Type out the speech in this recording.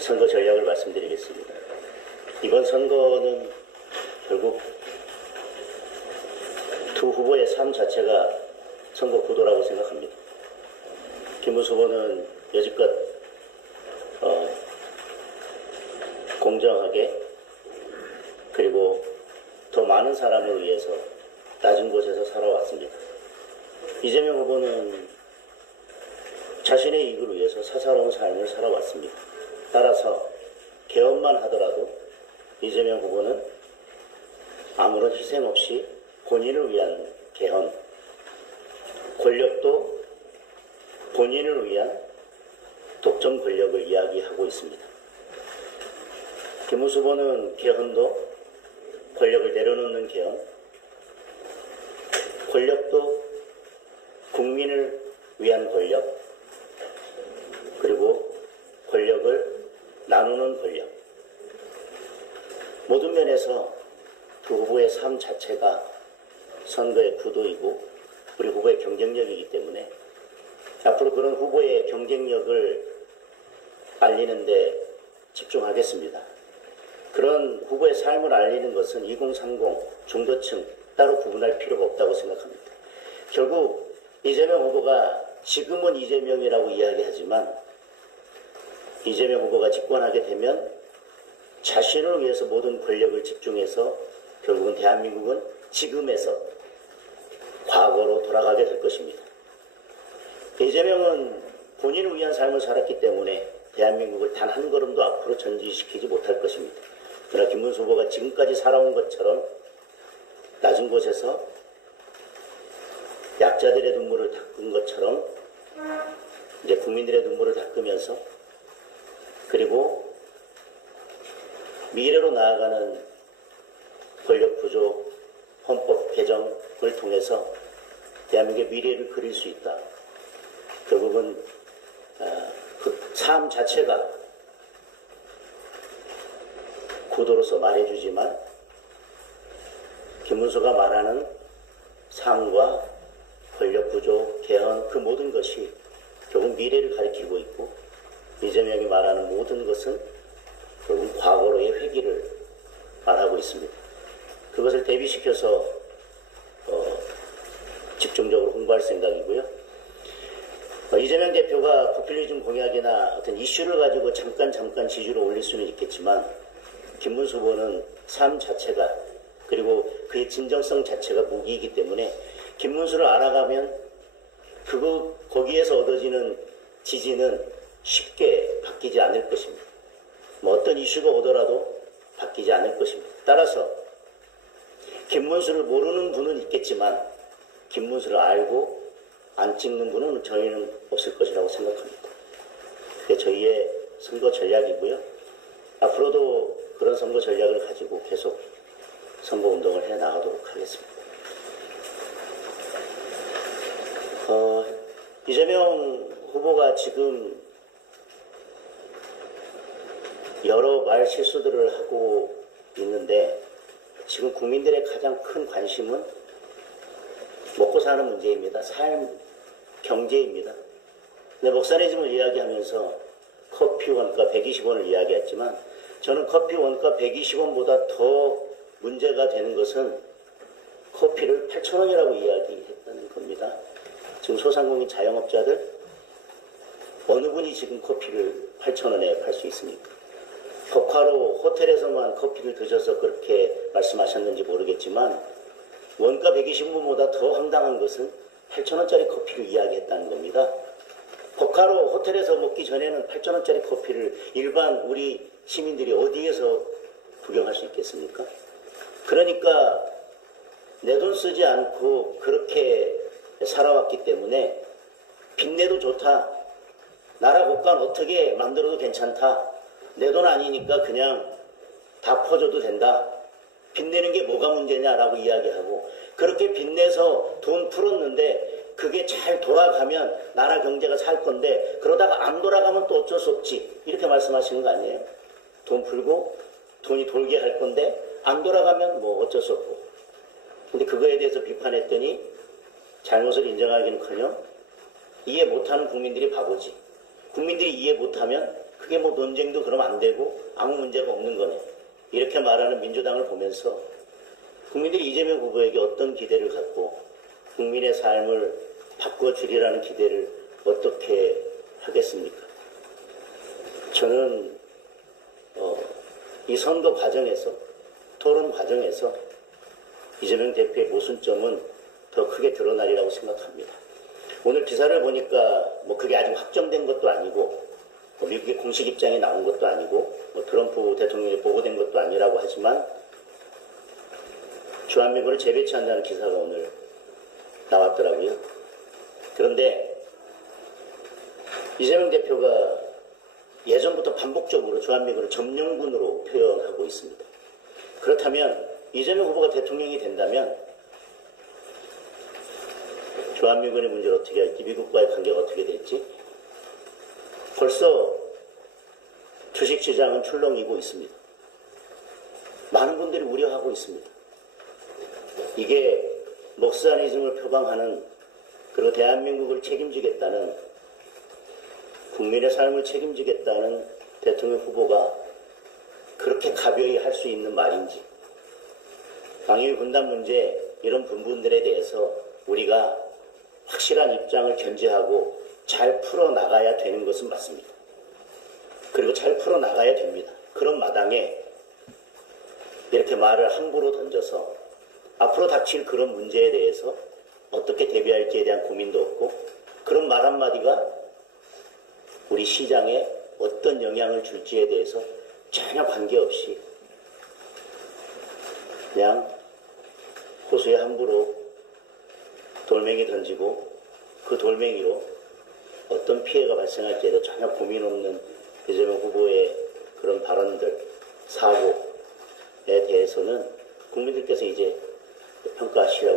선거 전략을 말씀드리겠습니다. 이번 선거는 결국 두 후보의 삶 자체가 선거 구도라고 생각합니다. 김문수 후보는 여지껏 공정하게 그리고 더 많은 사람을 위해서 낮은 곳에서 살아왔습니다. 이재명 후보는 자신의 이익을 위해서 사사로운 삶을 살아왔습니다. 따라서 개헌만 하더라도 이재명 후보는 아무런 희생 없이 본인을 위한 개헌, 권력도 본인을 위한 독점 권력을 이야기하고 있습니다. 김문수 후보는 개헌도 권력을 내려놓는 개헌, 권력도 국민을 위한 권력, 그리고 권력을 나누는 권력. 모든 면에서 두 후보의 삶 자체가 선거의 구도이고 우리 후보의 경쟁력이기 때문에 앞으로 그런 후보의 경쟁력을 알리는 데 집중하겠습니다. 그런 후보의 삶을 알리는 것은 2030 중도층 따로 구분할 필요가 없다고 생각합니다. 결국 이재명 후보가 지금은 이재명이라고 이야기하지만 이재명 후보가 집권하게 되면 자신을 위해서 모든 권력을 집중해서 결국은 대한민국은 지금에서 과거로 돌아가게 될 것입니다. 이재명은 본인을 위한 삶을 살았기 때문에 대한민국을 단 한 걸음도 앞으로 전진시키지 못할 것입니다. 그러나 김문수 후보가 지금까지 살아온 것처럼 낮은 곳에서 약자들의 눈물을 닦은 것처럼 이제 국민들의 눈물을 닦으면서 그리고 미래로 나아가는 권력구조 헌법 개정을 통해서 대한민국의 미래를 그릴 수 있다. 결국은 그 삶 자체가 구도로서 말해주지만 김문수가 말하는 삶과 권력구조, 개헌 그 모든 것이 결국 미래를 가리키고 있고 이재명이 말하는 모든 것은 결국 과거로의 회귀를 말하고 있습니다. 그것을 대비시켜서 집중적으로 홍보할 생각이고요. 이재명 대표가 포퓰리즘 공약이나 어떤 이슈를 가지고 잠깐 지지를 올릴 수는 있겠지만 김문수 후보는 삶 자체가 그리고 그의 진정성 자체가 무기이기 때문에 김문수를 알아가면 거기에서 얻어지는 지지는 쉽게 바뀌지 않을 것입니다. 어떤 이슈가 오더라도 바뀌지 않을 것입니다. 따라서 김문수를 모르는 분은 있겠지만 김문수를 알고 안 찍는 분은 저희는 없을 것이라고 생각합니다. 그게 저희의 선거 전략이고요. 앞으로도 그런 선거 전략을 가지고 계속 선거운동을 해나가도록 하겠습니다. 이재명 후보가 지금 여러 말 실수들을 하고 있는데 지금 국민들의 가장 큰 관심은 먹고 사는 문제입니다. 삶, 경제입니다. 근데 먹사리즘을 이야기하면서 커피 원가 120원을 이야기했지만 저는 커피 원가 120원보다 더 문제가 되는 것은 커피를 8,000원이라고 이야기했다는 겁니다. 지금 소상공인 자영업자들 어느 분이 지금 커피를 8,000원에 팔 수 있습니까? 법화로 호텔에서만 커피를 드셔서 그렇게 말씀하셨는지 모르겠지만 원가 120원보다 더 황당한 것은 8,000원짜리 커피를 이야기했다는 겁니다. 법화로 호텔에서 먹기 전에는 8,000원짜리 커피를 일반 우리 시민들이 어디에서 구경할 수 있겠습니까? 그러니까 내 돈 쓰지 않고 그렇게 살아왔기 때문에 빚내도 좋다. 나라 국가는 어떻게 만들어도 괜찮다. 내 돈 아니니까 그냥 다 퍼줘도 된다. 빚내는 게 뭐가 문제냐라고 이야기하고 그렇게 빚내서 돈 풀었는데 그게 잘 돌아가면 나라 경제가 살 건데 그러다가 안 돌아가면 또 어쩔 수 없지. 이렇게 말씀하시는 거 아니에요? 돈 풀고 돈이 돌게 할 건데 안 돌아가면 뭐 어쩔 수 없고. 근데 그거에 대해서 비판했더니 잘못을 인정하기는커녕 이해 못하는 국민들이 바보지. 국민들이 이해 못하면 그게 뭐 논쟁도 그럼 안 되고 아무 문제가 없는 거네. 이렇게 말하는 민주당을 보면서 국민들이 이재명 후보에게 어떤 기대를 갖고 국민의 삶을 바꿔주리라는 기대를 어떻게 하겠습니까? 저는 이 선거 과정에서, 토론 과정에서 이재명 대표의 모순점은 더 크게 드러나리라고 생각합니다. 오늘 기사를 보니까 뭐 그게 아직 확정된 것도 아니고 미국의 공식 입장이 나온 것도 아니고 트럼프 대통령이 보고된 것도 아니라고 하지만 주한미군을 재배치한다는 기사가 오늘 나왔더라고요. 그런데 이재명 대표가 예전부터 반복적으로 주한미군을 점령군으로 표현하고 있습니다. 그렇다면 이재명 후보가 대통령이 된다면 주한미군의 문제를 어떻게 할지, 미국과의 관계가 어떻게 될지 벌써 주식시장은 출렁이고 있습니다. 많은 분들이 우려하고 있습니다. 이게 먹사니즘을 표방하는, 그리고 대한민국을 책임지겠다는, 국민의 삶을 책임지겠다는 대통령 후보가 그렇게 가벼이 할 수 있는 말인지, 방위 분담 문제 이런 부분들에 대해서 우리가 확실한 입장을 견지하고 잘 풀어나가야 되는 것은 맞습니다. 그리고 잘 풀어나가야 됩니다. 그런 마당에 이렇게 말을 함부로 던져서 앞으로 닥칠 그런 문제에 대해서 어떻게 대비할지에 대한 고민도 없고, 그런 말 한마디가 우리 시장에 어떤 영향을 줄지에 대해서 전혀 관계없이 그냥 호수에 함부로 돌멩이 던지고 그 돌멩이로 어떤 피해가 발생할지에 대해 전혀 고민 없는 이재명 후보의 그런 발언들, 사고에 대해서는 국민들께서 이제 평가하시라고